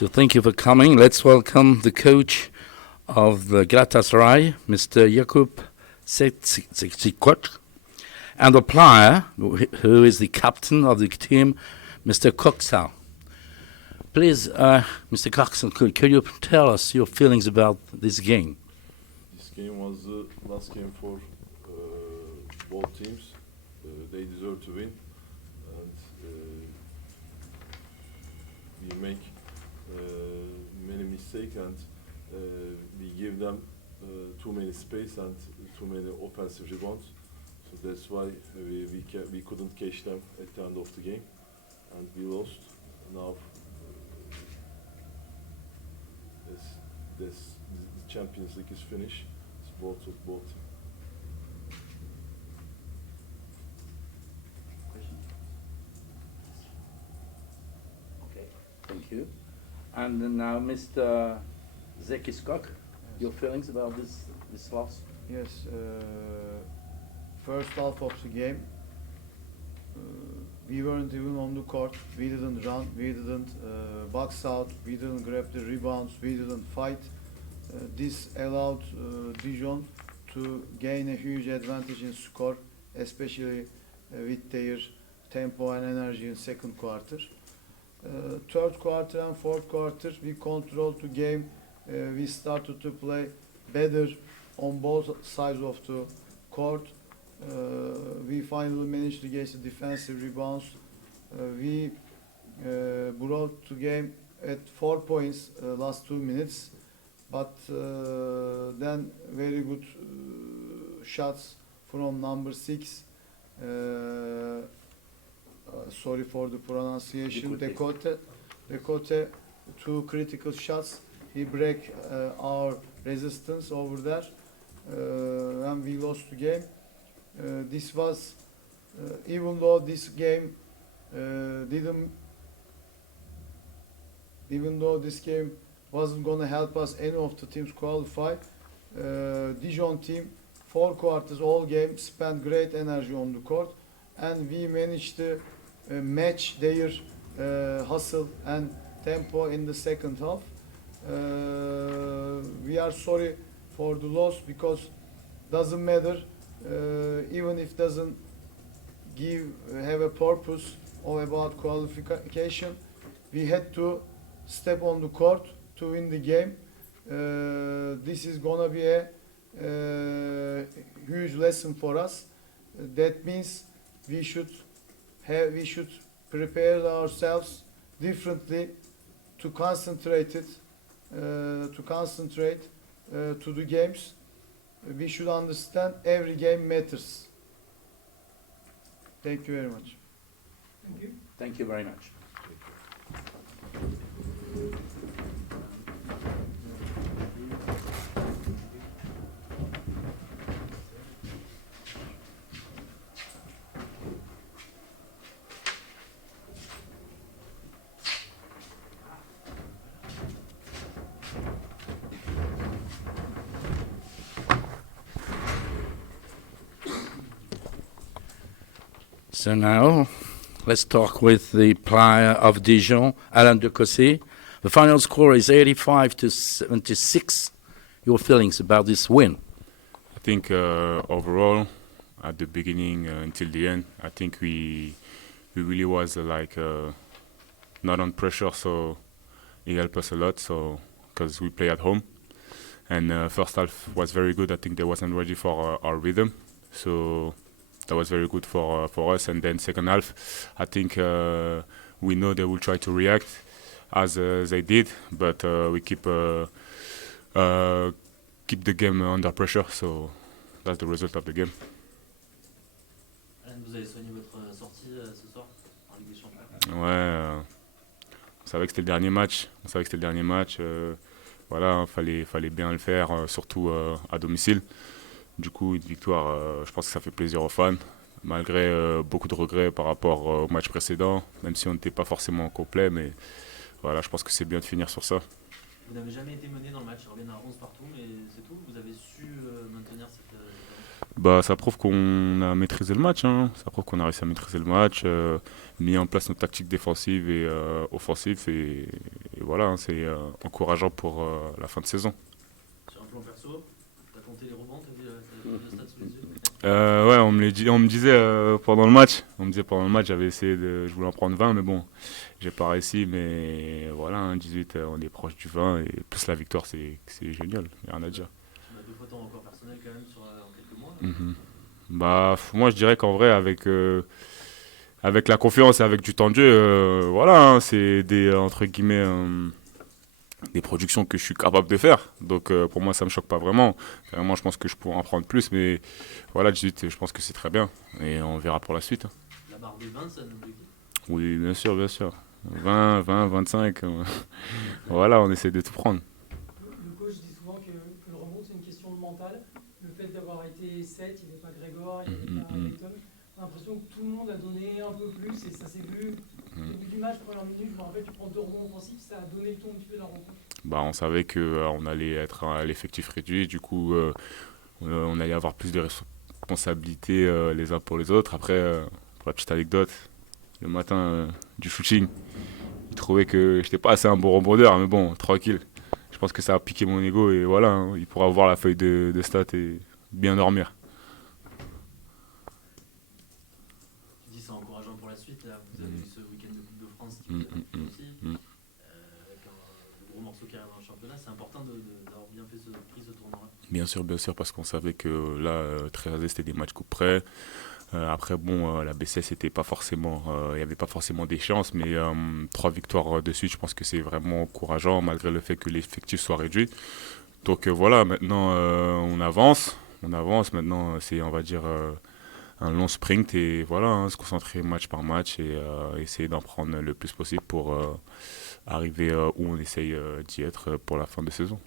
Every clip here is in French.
So thank you for coming. Let's welcome the coach of the Galatasaray, Mr. Jakub Sekcikot, and the player who is the captain of the team, Mr. Köksal. Please, Mr. Köksal, could you tell us your feelings about this game? This game was the last game for both teams. They deserve to win, and we make many mistakes, and we give them too many space and too many offensive rebounds. So that's why we couldn't catch them at the end of the game, and we lost. Now the Champions League is finished. It's both. Okay, thank you. And then now, Mr. Sekcikot, your feelings about this loss? Yes, first half of the game, we weren't even on the court. We didn't run, we didn't box out, we didn't grab the rebounds, we didn't fight. This allowed Dijon to gain a huge advantage in score, especially with their tempo and energy in second quarter. Third quarter and fourth quarter, we controlled the game. We started to play better on both sides of the court. We finally managed to get the defensive rebounds. We brought the game at 4 points last 2 minutes, but then very good shots from number 6. Sorry for the pronunciation. Decote, 2 critical shots. He break our resistance over there, and we lost the game. This was, even though this game wasn't going to help us any of the teams qualify, Dijon team 4 quarters all game spent great energy on the court, and we managed to match their hustle and tempo in the second half. We are sorry for the loss, because doesn't matter, even if doesn't have a purpose or about qualification, we had to step on the court to win the game. This is gonna be a huge lesson for us. That means we should prepare ourselves differently to concentrate to the games. We should understand every game matters. Thank you very much. Thank you. Thank you very much. So now, let's talk with the player of Dijon, Alain Decossé. The final score is 85-76. Your feelings about this win? I think overall, at the beginning until the end, I think we really was not on pressure, so it helped us a lot. So because we play at home, and first half was very good. I think they wasn't ready for our rhythm, so that was very good for us. And then second half, I think we know they will try to react as they did, but we keep the game under pressure. So that's the result of the game. Vous avez soigné votre sortie ce soir en Ligue des Champions. Ouais, on savait que c'était le dernier match. Voilà, fallait bien le faire, surtout à domicile. Du coup, une victoire, je pense que ça fait plaisir aux fans, malgré beaucoup de regrets par rapport au match précédent, même si on n'était pas forcément complet. Mais voilà, je pense que c'est bien de finir sur ça. Vous n'avez jamais été mené dans le match, on revient à 11 partout, mais c'est tout. Vous avez su maintenir cette... Bah, ça prouve qu'on a maîtrisé le match, hein. Ça prouve qu'on a réussi à maîtriser le match, mis en place nos tactiques défensives et offensives. Et voilà, hein, c'est encourageant pour la fin de saison. Sur un plan perso, t'as compté les rebonds, t'as vu le stade sous les yeux? Ouais, on me disait pendant le match. On me disait pendant le match, je voulais en prendre 20, mais bon, j'ai pas réussi. Mais voilà, hein, 18, on est proche du 20 et plus la victoire, c'est génial. Y a rien à dire. On a deux fois ton record personnel quand même en quelques mois. Mhm. Bah, moi, je dirais qu'en vrai, avec la confiance et avec du temps de jeu, voilà, hein, c'est des, entre guillemets, des productions que je suis capable de faire. Donc pour moi, ça me choque pas vraiment. Vraiment, je pense que je pourrais en prendre plus, mais voilà, 18, je pense que c'est très bien. Et on verra pour la suite, hein. La barre des 20, c'est un objectif. Oui, bien sûr, bien sûr. 20, 20, 25, voilà, on essaie de tout prendre. Le coach dit souvent que le rebond, c'est une question de mental. Le fait d'avoir été 7, il n'y avait pas Grégor, il n'y avait pas Layton. On a l'impression que tout le monde a donné un peu plus et ça s'est vu. Au début du match, première minute, je me rappelle, tu prends 2 rebonds offensifs, ça a donné le ton un petit peu de la rencontre. Bah, on savait que on allait être à l'effectif réduit, du coup, on allait avoir plus de responsabilités les uns pour les autres. Après, pour la petite anecdote, le matin du shooting, il trouvait que j'étais pas assez un bon rebondeur, mais bon, tranquille. Je pense que ça a piqué mon ego et voilà, hein, il pourra voir la feuille de stats et bien dormir. Tu dis c'est encourageant pour la suite. Là, vous avez eu ce week-end de Coupe de France qui Mm, vous a mm, marqué mm, aussi. mm. Avec un gros morceau qui arrive dans le championnat, c'est important d'avoir bien pris ce tournoi-là. Bien sûr, parce qu'on savait que là, très c'était des matchs coup près. Après, bon, la BCS c'était pas forcément, il n'y avait pas forcément d'échéance, mais 3 victoires de suite, je pense que c'est vraiment encourageant, malgré le fait que l'effectif soit réduit. Donc voilà, maintenant on avance. Maintenant, c'est, on va dire, un long sprint et voilà, hein, se concentrer match par match et essayer d'en prendre le plus possible pour arriver où on essaye d'y être pour la fin de saison.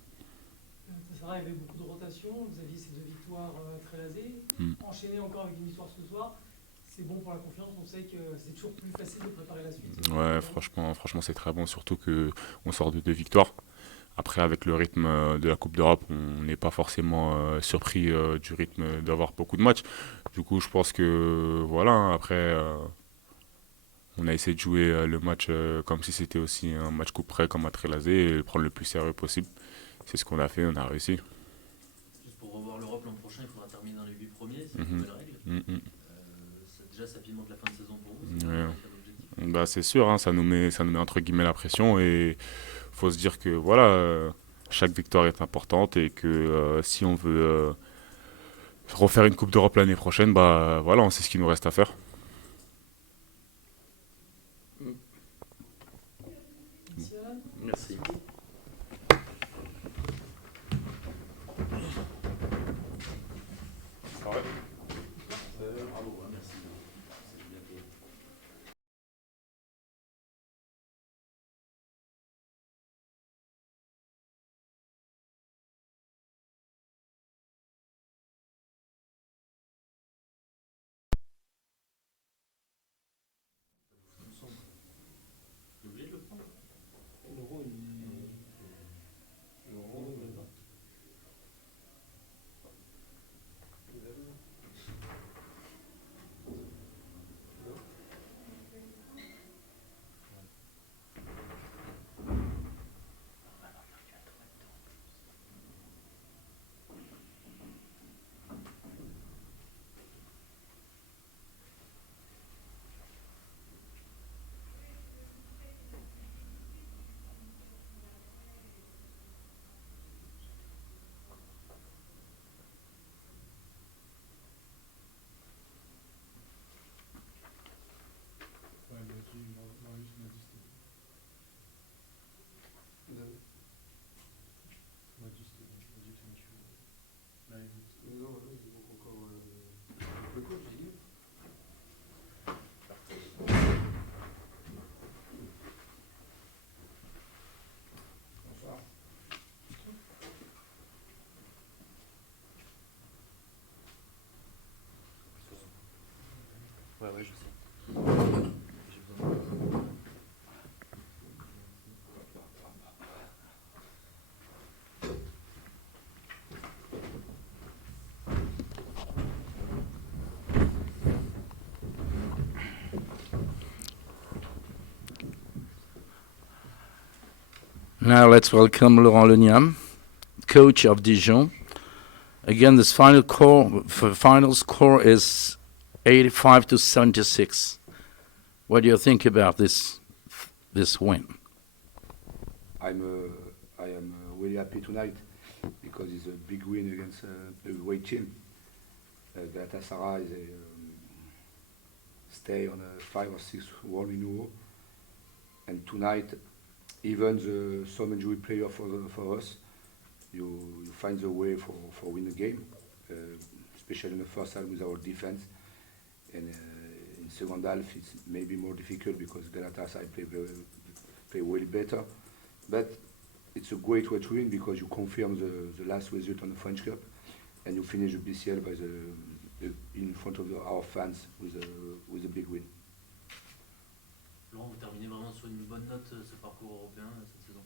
C'est vrai, il y avait beaucoup de rotation. Vous aviez ces 2 victoires très lasées. Mm. Enchaîner encore avec une victoire ce soir, c'est bon pour la confiance. On sait que c'est toujours plus facile de préparer la suite. Ouais, franchement, c'est très bon, surtout que on sort de 2 victoires. Après, avec le rythme de la Coupe d'Europe, on n'est pas forcément surpris du rythme d'avoir beaucoup de matchs. Du coup, je pense que voilà, hein, après, on a essayé de jouer le match comme si c'était aussi un match coup près comme à Trélazé et le prendre le plus sérieux possible. C'est ce qu'on a fait, on a réussi. Juste pour revoir l'Europe l'an prochain, il faudra terminer dans les 8 premiers, c'est une Mhm. nouvelle règle. Mhm. Déjà, ça pimente la fin de saison pour vous. C'est Ouais. un objectif. Bah, c'est sûr, hein, ça nous met entre guillemets la pression et faut se dire que voilà, chaque victoire est importante et que si on veut refaire une Coupe d'Europe l'année prochaine, bah voilà, on sait ce qu'il nous reste à faire. Merci, Alan. Merci. Now let's welcome Laurent Leniam, coach of Dijon. Again, this final score is 85 to 76. What do you think about this win? I am really happy tonight because it's a big win against a great team. Galatasaray stay on a 5 or 6 world renewal, and tonight, even some injury player for us, you find the way for win the game, especially in the first half with our defense, and in second half it's maybe more difficult because Galatasaray play way better, but it's a great way to win because you confirm the last result on the French Cup, and you finish the BCL by in front of our fans with a big win. Laurent, vous terminez vraiment sur une bonne note ce parcours européen cette saison.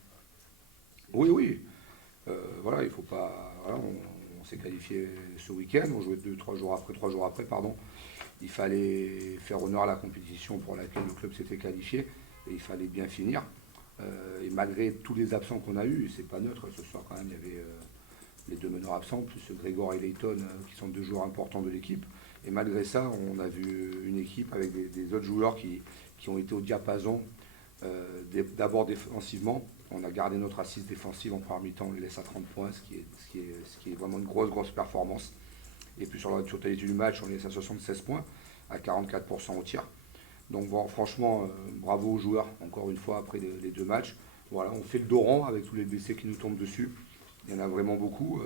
Oui. Voilà, il faut pas. Voilà, on s'est qualifié ce week-end, on jouait 3 jours après, pardon. Il fallait faire honneur à la compétition pour laquelle le club s'était qualifié et il fallait bien finir. Et malgré tous les absents qu'on a eus, c'est pas neutre, ce soir quand même, il y avait les 2 meneurs absents, plus Grégoire et Leighton, qui sont 2 joueurs importants de l'équipe. Et malgré ça, on a vu une équipe avec des autres joueurs qui ont été au diapason, d'abord défensivement. On a gardé notre assise défensive en première mi-temps, on les laisse à 30 points, ce qui est vraiment une grosse performance. Et puis sur la totalité du match, on les laisse à 76 points, à 44% au tir. Donc bon, franchement, bravo aux joueurs, encore une fois, après les 2 matchs. Voilà, on fait le dos rond avec tous les blessés qui nous tombent dessus. Il y en a vraiment beaucoup.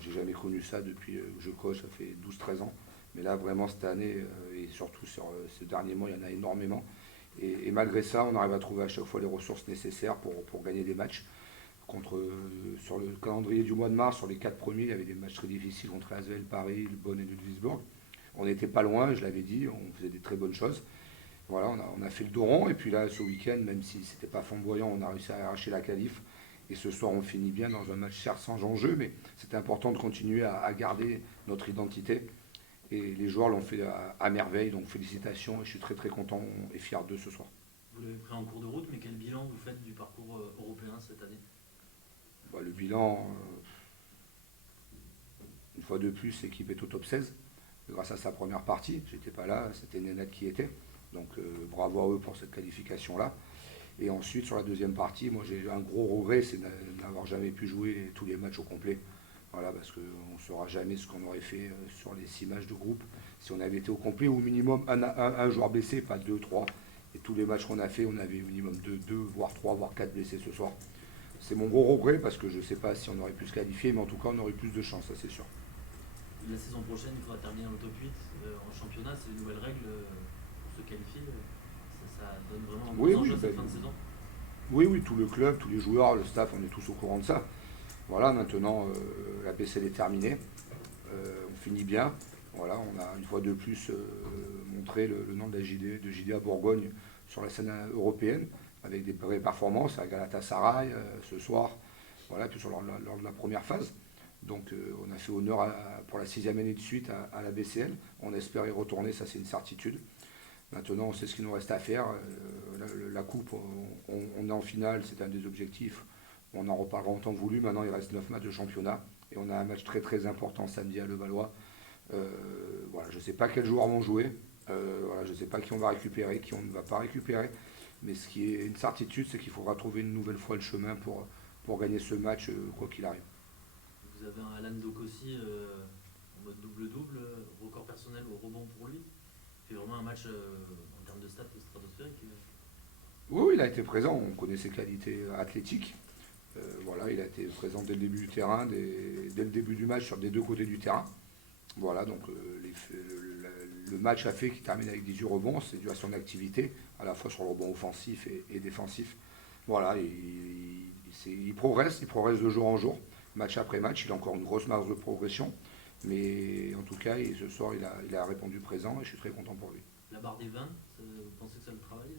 J'ai jamais connu ça depuis que je coach, ça fait 12-13 ans. Mais là, vraiment, cette année, et surtout sur ces derniers mois, il y en a énormément. Et malgré ça, on arrive à trouver à chaque fois les ressources nécessaires pour gagner des matchs. Sur le calendrier du mois de mars, sur les 4 premiers, il y avait des matchs très difficiles contre Asvel, Paris, le Bonn et le Duisbourg. On n'était pas loin, je l'avais dit, on faisait des très bonnes choses. Voilà, on a fait le dos rond. Et puis là, ce week-end, même si c'était pas flamboyant, on a réussi à arracher la qualif. Et ce soir, on finit bien dans un match certes sans enjeu, mais c'était important de continuer à garder notre identité. Et les joueurs l'ont fait à merveille, donc félicitations, et je suis très content et fier d'eux ce soir. Vous l'avez pris en cours de route, mais quel bilan vous faites du parcours européen cette année? Le bilan, une fois de plus, l'équipe est au top 16, grâce à sa première partie. J'étais pas là, c'était Nenad qui était, donc bravo à eux pour cette qualification-là. Et ensuite, sur la deuxième partie, moi j'ai un gros regret, c'est d'avoir jamais pu jouer tous les matchs au complet. Voilà, parce qu'on ne saura jamais ce qu'on aurait fait sur les 6 matchs de groupe si on avait été au complet, ou au minimum un joueur blessé, pas 2, 3. Et tous les matchs qu'on a fait, on avait au minimum 2, voire 3, voire 4 blessés ce soir. C'est mon gros regret parce que je ne sais pas si on aurait pu se qualifier, mais en tout cas on aurait plus de chance, ça c'est sûr. La saison prochaine, il faudra terminer au top 8 en championnat, c'est les nouvelles règles pour se qualifier. Ça donne vraiment un gros enjeu cette fin de saison. Oui, tout le club, tous les joueurs, le staff, on est tous au courant de ça. Voilà, maintenant la BCL est terminée, on finit bien. Voilà, on a une fois de plus montré le nom de la JDA Bourgogne sur la scène européenne avec des vraies performances à Galatasaray ce soir, voilà, puis lors de la première phase. Donc on a fait honneur pour la 6e année de suite à la BCL. On espère y retourner, ça c'est une certitude. Maintenant, on sait ce qu'il nous reste à faire. La coupe, on est en finale, c'est un des objectifs. On en reparlera en temps voulu. Maintenant, il reste 9 matchs de championnat. Et on a un match très important samedi à Levallois. Voilà, je ne sais pas quels joueurs vont jouer. Voilà, je ne sais pas qui on va récupérer, qui on ne va pas récupérer. Mais ce qui est une certitude, c'est qu'il faudra trouver une nouvelle fois le chemin pour gagner ce match, quoi qu'il arrive. Vous avez un Alan Dokossi en mode double-double, record personnel au rebond pour lui. Il fait vraiment un match en termes de stats stratosphérique. Oui, il a été présent. On connaît ses qualités athlétiques. Voilà, il a été présent dès le début du terrain, dès le début du match sur des 2 côtés du terrain. Voilà, donc le match a fait qu'il termine avec 18 rebonds, c'est dû à son activité, à la fois sur le rebond offensif et défensif. Voilà, il progresse de jour en jour, match après match, il a encore une grosse marge de progression, mais en tout cas, ce soir, il a répondu présent et je suis très content pour lui. La barre des 20, vous pensez que ça le travaille,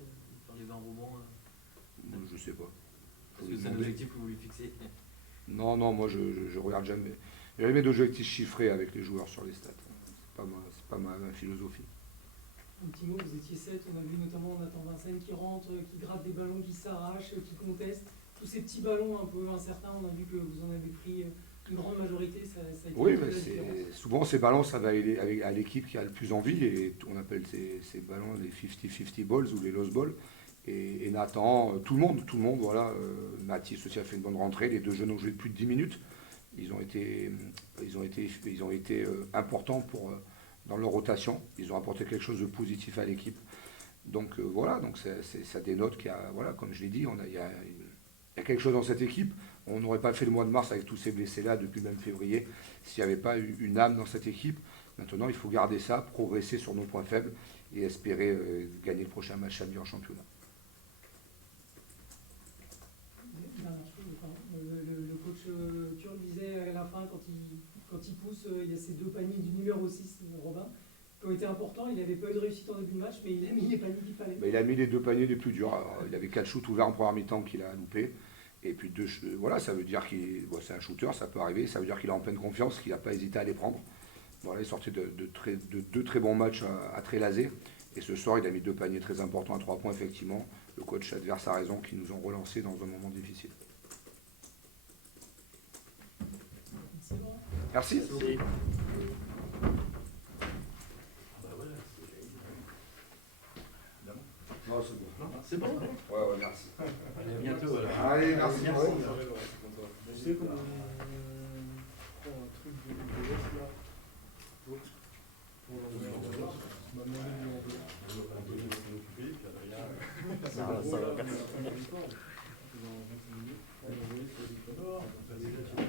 faire les 20 rebonds Je sais pas. Est-ce que c'est un objectif que vous lui fixez? Non, moi je regarde jamais. Il y a jamais d'objectifs chiffrés avec les joueurs sur les stats. C'est pas ma philosophie. Un petit mot, vous étiez 7, on a vu notamment Nathan Vincennes qui rentre, qui gratte des ballons, qui s'arrache, qui conteste. tous ces petits ballons un peu incertains, on a vu que vous en avez pris une grande majorité, ça a été Oui, un peu mais la différence. souvent ces ballons, ça va aller à l'équipe qui a le plus envie, et on appelle ces ballons les 50-50 balls ou les lost balls. Et Nathan, tout le monde, voilà. Mathis aussi a fait une bonne rentrée. Les deux jeunes ont joué plus de 10 minutes. Ils ont été importants dans leur rotation. Ils ont apporté quelque chose de positif à l'équipe. Donc voilà, donc ça dénote qu'il y a, voilà, comme je l'ai dit, il y a quelque chose dans cette équipe. On n'aurait pas fait le mois de mars avec tous ces blessés-là depuis même février s'il n'y avait pas eu une âme dans cette équipe. Maintenant, il faut garder ça, progresser sur nos points faibles et espérer gagner le prochain match samedi en championnat. Dernière chose, le coach Turc disait à la fin, quand il pousse, il y a ces deux paniers du numéro 6, Robin, qui ont été importants. Il n'avait pas eu de réussite en début de match, mais il a mis les paniers qu'il fallait. Il a mis les deux paniers les plus durs. Alors, il avait 4 shoots ouverts en première mi-temps qu'il a loupé. Et puis voilà, ça veut dire c'est un shooter, ça peut arriver. Ça veut dire qu'il est en pleine confiance, qu'il n'a pas hésité à les prendre. Voilà, il sortait de deux très bons matchs à Trélazé. Et ce soir, il a mis deux paniers très importants à 3 points, effectivement. Le coach adverse a raison, qui nous ont relancés dans un moment difficile. C'est bon. Merci. Non, c'est bon. C'est bon. Ouais, merci. Allez, à bientôt alors. Allez, merci. Merci. Je sais qu'on prend un truc de l'Est là. Pour l'envoyer. On m'a demandé de lui envoyer. Ça va. Dans 20 minutes, on va envoyer sur les